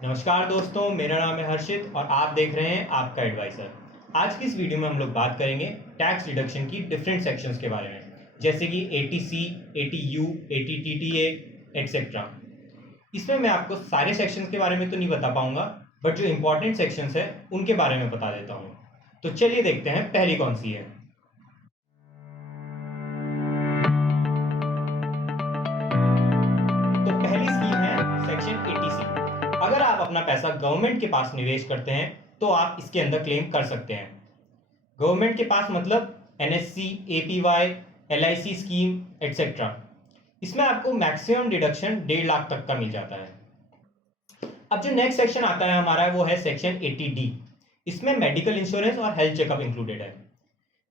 नमस्कार दोस्तों, मेरा नाम है हर्षित और आप देख रहे हैं आपका एडवाइज़र। आज की इस वीडियो में हम लोग बात करेंगे टैक्स डिडक्शन की डिफरेंट सेक्शंस के बारे में, जैसे कि एटीसी, एटीयू, एटीटीटीए एटसेट्रा। इसमें मैं आपको सारे सेक्शंस के बारे में तो नहीं बता पाऊंगा, बट जो इंपॉर्टेंट सेक्शंस है उनके बारे में बता देता हूँ। तो चलिए देखते हैं पहली कौन सी है। तो पहली स्कीम है सेक्शन एटीसी। अगर आप अपना पैसा गवर्नमेंट के पास निवेश करते हैं तो आप इसके अंदर क्लेम कर सकते हैं। गवर्नमेंट के पास मतलब NSC, APY, LIC scheme etcetera. इसमें आपको मैक्सिमम डिडक्शन 1.5 लाख तक का मिल जाता है। अब जो नेक्स्ट सेक्शन आता है हमारा वो है सेक्शन 80D। इसमें मेडिकल इंश्योरेंस और हेल्थ चेकअप इंक्लूडेड है।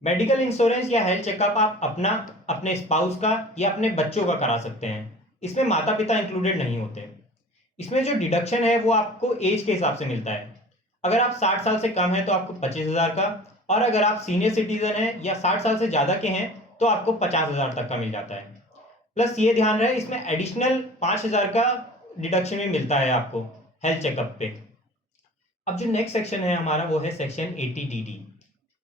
मेडिकल इंश्योरेंस या हेल्थ चेकअप आप अपना, अपने स्पाउस का या अपने बच्चों का करा सकते हैं। इसमें माता पिता इंक्लूडेड नहीं होते। इसमें जो डिडक्शन है वो आपको एज के हिसाब से मिलता है। अगर आप 60 साल से कम है तो आपको 25,000 का, और अगर आप सीनियर सिटीजन हैं या 60 साल से ज़्यादा के हैं तो आपको 50,000 तक का मिल जाता है। प्लस ये ध्यान रहे, इसमें एडिशनल 5,000 का डिडक्शन भी मिलता है आपको हेल्थ चेकअप पे। अब जो नेक्स्ट सेक्शन है हमारा वो है section 80DD,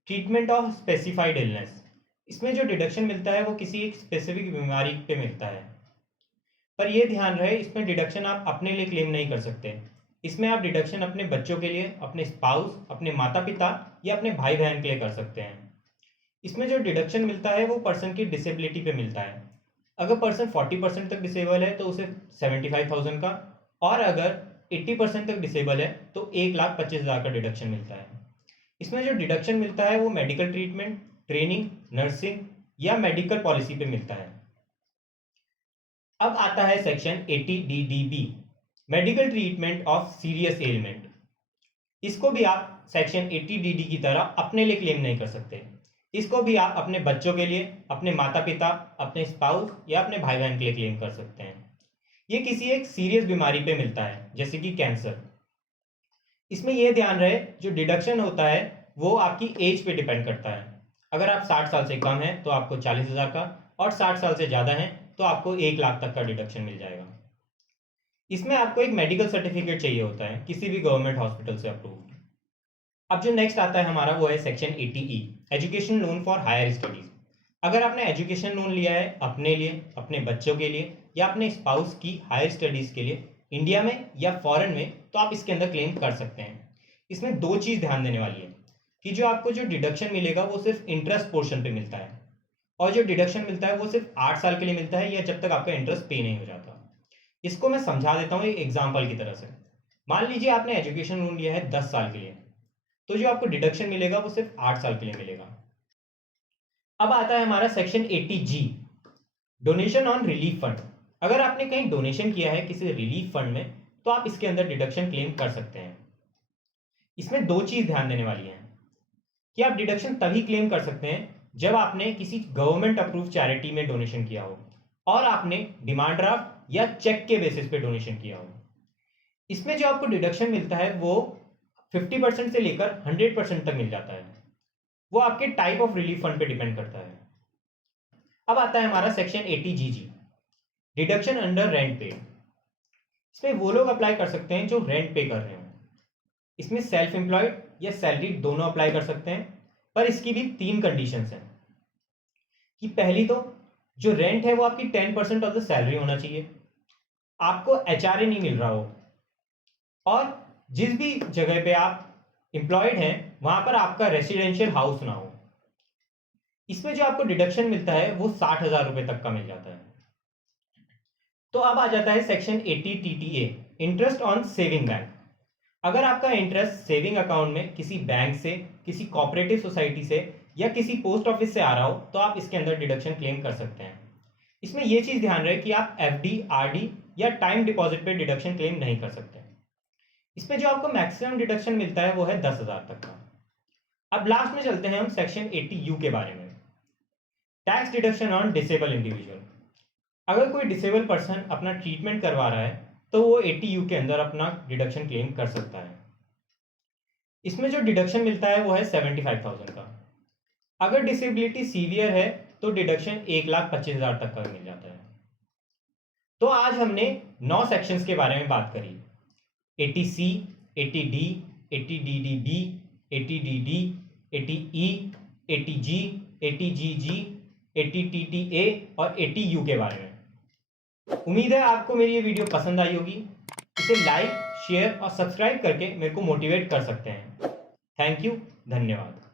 treatment of specified illness. इसमें जो डिडक्शन मिलता है वो किसी एक स्पेसिफिक बीमारी पे मिलता है। पर यह ध्यान रहे, इसमें डिडक्शन आप अपने लिए क्लेम नहीं कर सकते। इसमें आप डिडक्शन अपने बच्चों के लिए, अपने स्पाउस, अपने माता पिता या अपने भाई बहन के लिए कर सकते हैं। इसमें जो डिडक्शन मिलता है वो पर्सन की डिसेबिलिटी पे मिलता है। अगर पर्सन 40% तक डिसेबल है तो उसे 75,000 का, और अगर 80% तक डिसेबल है तो 1,25,000 का डिडक्शन मिलता है। इसमें जो डिडक्शन मिलता है वो मेडिकल ट्रीटमेंट, ट्रेनिंग, नर्सिंग या मेडिकल पॉलिसी पे मिलता है। अब आता है section 80DDB, medical treatment of serious element. इसको भी आप सेक्शन 80DD की तरह अपने लिए क्लेम नहीं कर सकते। इसको भी आप अपने बच्चों के लिए, अपने माता पिता, अपने स्पाउस या अपने भाई बहन के लिए क्लेम कर सकते हैं। ये किसी एक सीरियस बीमारी पे मिलता है, जैसे कि कैंसर। इसमें यह ध्यान रहे, जो डिडक्शन होता है वो आपकी एज पे डिपेंड करता है। अगर आप 60 साल से कम हैं तो आपको 40,000 का, और 60 साल से ज़्यादा हैं तो आपको 1,00,000 तक का डिडक्शन मिल जाएगा। इसमें आपको एक मेडिकल सर्टिफिकेट चाहिए होता है, किसी भी गवर्नमेंट हॉस्पिटल से अप्रूव्ड। अब जो नेक्स्ट आता है हमारा वो है section 80E, education loan for higher studies. अगर आपने एजुकेशन लोन लिया है अपने लिए, अपने बच्चों के लिए या अपने स्पाउस की हायर स्टडीज के लिए, इंडिया में या फॉरेन में, तो आप इसके अंदर क्लेम कर सकते हैं। इसमें दो चीज़ ध्यान देने वाली है कि जो आपको जो डिडक्शन मिलेगा वो सिर्फ इंटरेस्ट पोर्शन पे मिलता है, और जो डिडक्शन मिलता है वो सिर्फ 8 साल के लिए मिलता है, या जब तक आपका इंटरेस्ट पे नहीं हो जाता। इसको मैं समझा देता हूँ एक एग्जाम्पल की तरह से। मान लीजिए आपने एजुकेशन लोन लिया है 10 साल के लिए, तो जो आपको डिडक्शन मिलेगा वो सिर्फ 8 साल के लिए मिलेगा। अब आता है हमारा section 80G, donation on relief fund. अगर आपने कहीं डोनेशन किया है किसी रिलीफ फंड में तो आप इसके अंदर डिडक्शन क्लेम कर सकते हैं। इसमें दो चीज ध्यान देने वाली है कि आप डिडक्शन तभी क्लेम कर सकते हैं जब आपने किसी गवर्नमेंट अप्रूव चैरिटी में डोनेशन किया हो, और आपने डिमांड ड्राफ्ट या चेक के बेसिस पे डोनेशन किया हो। इसमें जो आपको डिडक्शन मिलता है वो 50% से लेकर 100% तक मिल जाता है। वो आपके टाइप ऑफ रिलीफ फंड पे डिपेंड करता है। अब आता है हमारा section 80GG, deduction under rent paid. इसमें वो लोग अप्लाई कर सकते हैं जो रेंट पे कर रहे हो। इसमें सेल्फ एम्प्लॉयड या सैलरी दोनों अप्लाई कर सकते हैं, पर इसकी भी 3 कंडीशंस हैं। कि पहली तो जो रेंट है वो आपकी 10% ऑफ द सैलरी होना चाहिए, आपको एचआरए नहीं मिल रहा हो, और जिस भी जगह पे आप एम्प्लॉयड हैं वहां पर आपका रेसिडेंशियल हाउस ना हो। इसमें जो आपको डिडक्शन मिलता है वो 60,000 रुपए तक का मिल जाता है। तो अब आ जाता है section 80TTA, interest on saving bank. अगर आपका इंटरेस्ट सेविंग अकाउंट में किसी बैंक से, किसी कोऑपरेटिव सोसाइटी से या किसी पोस्ट ऑफिस से आ रहा हो तो आप इसके अंदर डिडक्शन क्लेम कर सकते हैं। इसमें यह चीज ध्यान रहे कि आप एफडी, आरडी या टाइम डिपॉजिट पे डिडक्शन क्लेम नहीं कर सकते। इसमें जो आपको मैक्सिमम डिडक्शन मिलता है वो है 10,000 तक का। अब लास्ट में चलते हैं हम सेक्शन 80U के बारे में, tax deduction on disable individual. अगर कोई डिसेबल पर्सन अपना ट्रीटमेंट करवा रहा है तो वो 80U के अंदर अपना डिडक्शन क्लेम कर सकता है। इसमें जो डिडक्शन मिलता है वो है 75,000 का। अगर डिसेबिलिटी सीवियर है तो डिडक्शन 1,25,000 तक का मिल जाता है। तो आज हमने 9 सेक्शंस के बारे में बात करी। 80C, 80D, 80DDB, 80DD, 80E, 80G, 80GG, 80TTA और 80U के बारे में। उम्मीद है आपको मेरी ये वीडियो पसंद आई होगी। इसे लाइक, शेयर और सब्सक्राइब करके मेरे को मोटिवेट कर सकते हैं। थैंक यू, धन्यवाद।